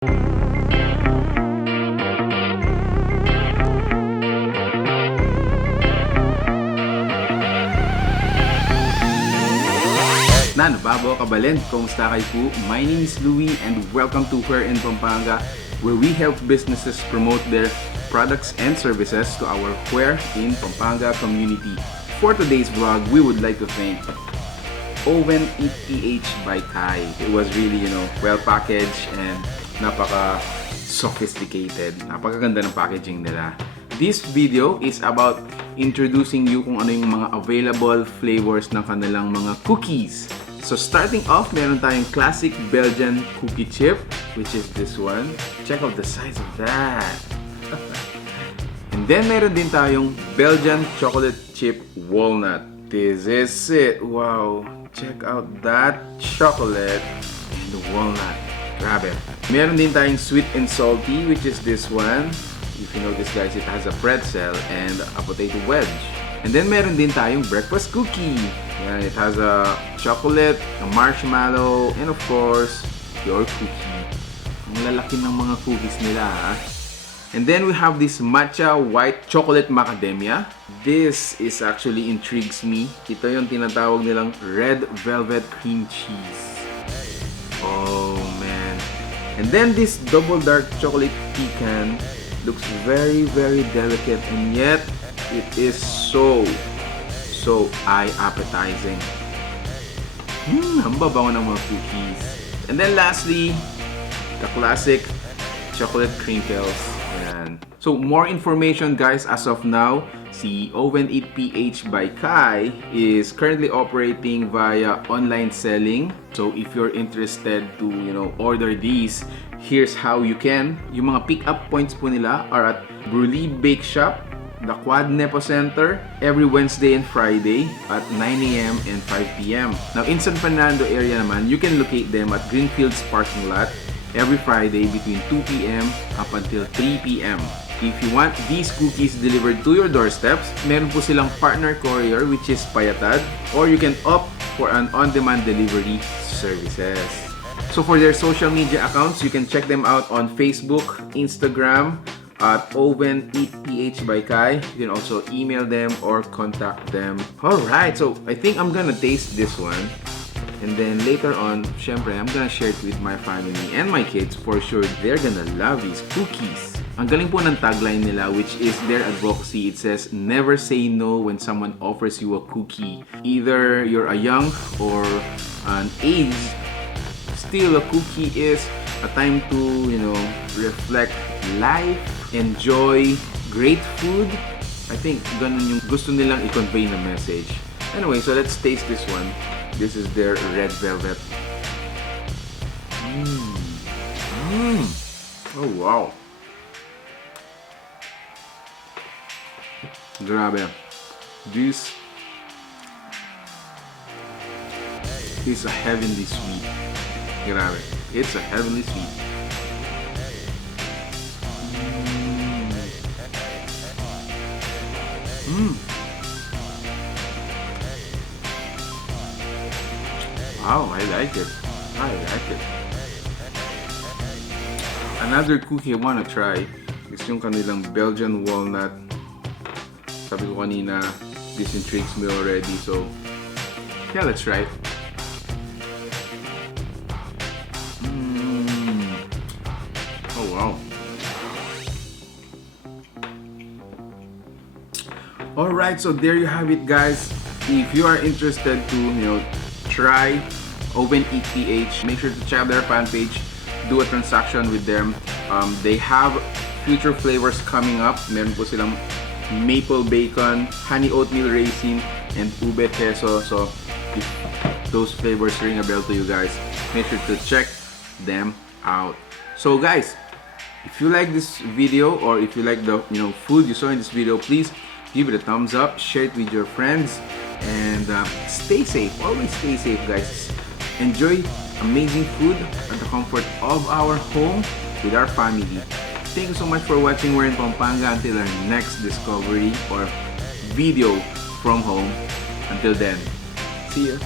Nababo kabalin, kumusta kayo po? My name is Louie and welcome to Where in Pampanga, where we help businesses promote their products and services to our Where in Pampanga community. For today's vlog, we would like to thank Oven Eat PH by Kai. It was really, well packaged and napaka-sophisticated. Napakaganda ng packaging nila. This video is about introducing you kung ano yung mga available flavors ng kanilang mga cookies. So starting off, meron tayong classic Belgian cookie chip, which is this one. Check out the size of that. And then meron din tayong Belgian chocolate chip walnut. This is it. Wow. Check out that chocolate and the walnut. Grabe. Meron din tayong sweet and salty, which is this one. If you notice guys, it has a pretzel and a potato wedge. And then meron din tayong breakfast cookie. Yan, it has a chocolate, a marshmallow, and of course, your cookie. Ang lalaki ng mga cookies nila, ha? And then we have this matcha white chocolate macadamia. This is actually intrigues me. Ito yung tinatawag nilang red velvet cream cheese. Oh man. And then this double dark chocolate pecan looks very delicate, and yet it is so eye-appetizing. Ang babango ng mga cookies. And then lastly, the classic chocolate crinkles. Ayan. So more information guys, as of now, si Oven Eat PH by Kai is currently operating via online selling. So if you're interested to, order these, here's how you can. Yung mga pick-up points po nila are at Bruley Bake Shop, the Quad Nepo Center, every Wednesday and Friday at 9 a.m. and 5 p.m. Now in San Fernando area naman, you can locate them at Greenfields parking lot every Friday between 2 p.m. up until 3 p.m. If you want these cookies delivered to your doorsteps, meron po silang partner courier which is Payatad, or you can opt for an on-demand delivery services. So for their social media accounts, you can check them out on Facebook, Instagram, at Oven Eat PH by Kai. You can also email them or contact them. Alright, so I think I'm gonna taste this one. And then later on, syempre, I'm gonna share it with my family and my kids. For sure, they're gonna love these cookies. Ang galing po ng tagline nila, which is their advocacy. It says, never say no when someone offers you a cookie. Either you're a young or an aged, still a cookie is a time to, reflect life, enjoy great food. I think ganun yung gusto nilang i-convey na message. Anyway, so let's taste this one. This is their red velvet. Oh wow. Grabe. This is a heavenly sweet. Grabe. It's a heavenly sweet. Wow, I like it. Another cookie I wanna try is yung kanilang Belgian walnut. Sabi ko kanina, this intrigues me already. So, yeah, let's try it. Oh wow. Alright, so there you have it guys. If you are interested to, try Oven Eat PH, make sure to check their fan page, do a transaction with them. They have future flavors coming up. Meron po silang maple bacon, honey oatmeal raisin, and ube queso. So if those flavors ring a bell to you guys, make sure to check them out. So guys, if you like this video, or if you like the food you saw in this video, please give it a thumbs up, share it with your friends, and stay safe. Always stay safe guys. Enjoy amazing food at the comfort of our home with our family. Thank you so much for watching Where in Pampanga. Until our next discovery or video from home. Until then, see ya.